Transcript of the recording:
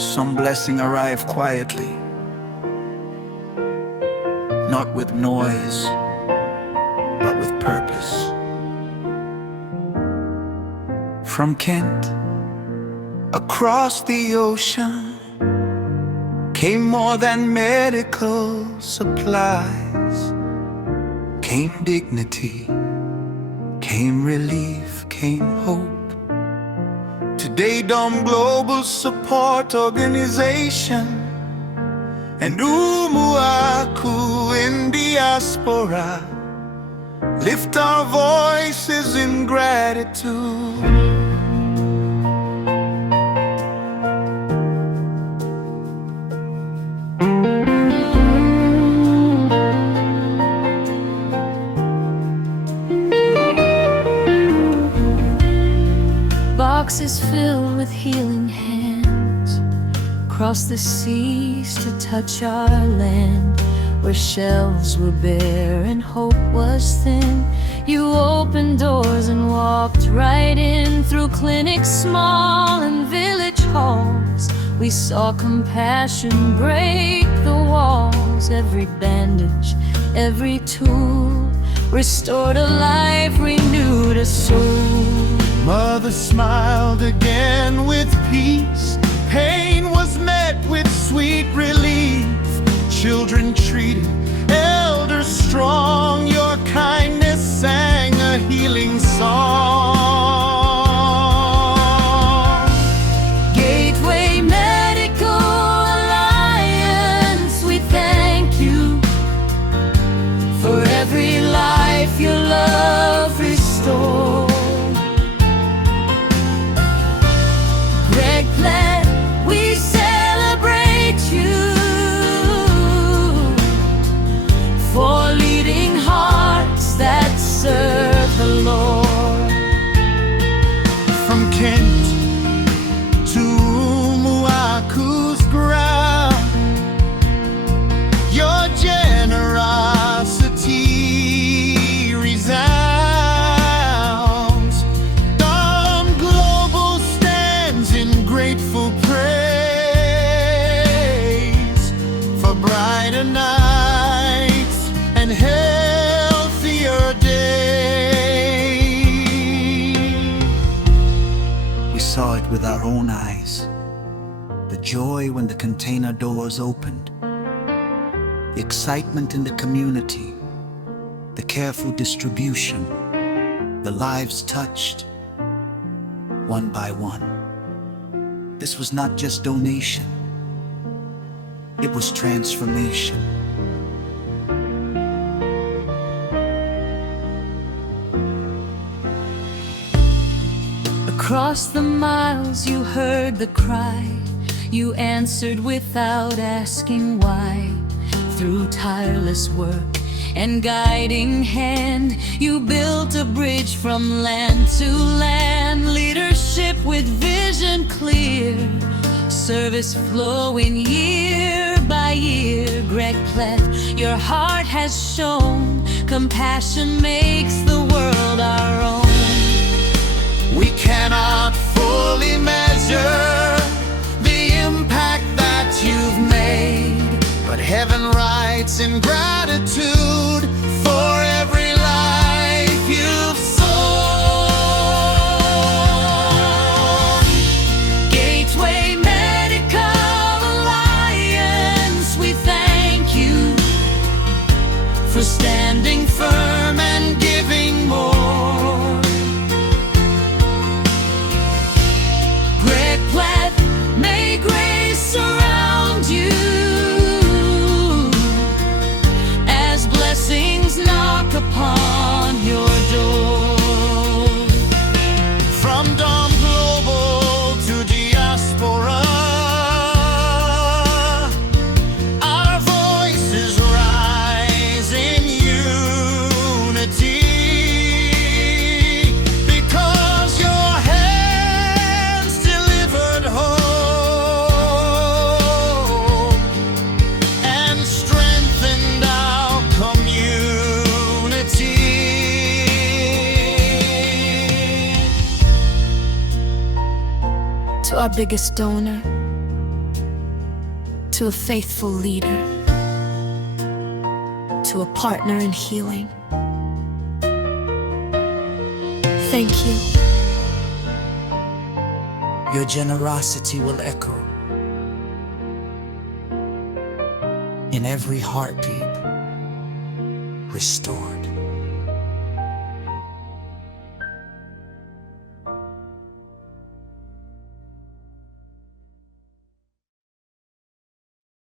Some blessing arrive quietly, not with noise, but with purpose. From Kent, across the ocean, came more than medical supplies. Came dignity, came relief, came hope. Today Dom Global Support Organization and Umuaku in diaspora lift our voices in gratitude. Boxes filled with healing hands cross the seas to touch our land. Where shelves were bare and hope was thin, you opened doors and walked right in. Through clinics small and village halls, we saw compassion break the walls. Every bandage, every tool restored a life, renewed a soul. Mother smiled again with peace. Pain was met with sweet relief. Children treated, elders strong. Your kindness sang a healing song. Gateway Medical Alliance, we thank you for every life your love restored. We celebrate you for leading hearts that serve the Lord. From Kent to Umuaku's ground, your generosity resounds. Dom Global stands in grateful praise for brighter nights and healthier days. We saw it with our own eyes. The joy when the container doors opened, the excitement in the community, the careful distribution, the lives touched one by one. This was not just donation, it was transformation. Across the miles you heard the cry, you answered without asking why. Through tireless work and guiding hand, you built a bridge from land to land. Leadership with vision clear, service flowing year by year. Greg Platt, your heart has shown, compassion makes the world our own. We cannot fully measure the impact that you've made, but heaven writes in gratitude for every life you've sown. Gateway Medical Alliance, we thank you for standing firm and giving more. May grace surround you as blessings knock upon your door. From Dom Global to diaspora, our voices rise in unity. To our biggest donor, to a faithful leader, to a partner in healing. Thank you. Your generosity will echo in every heartbeat restored.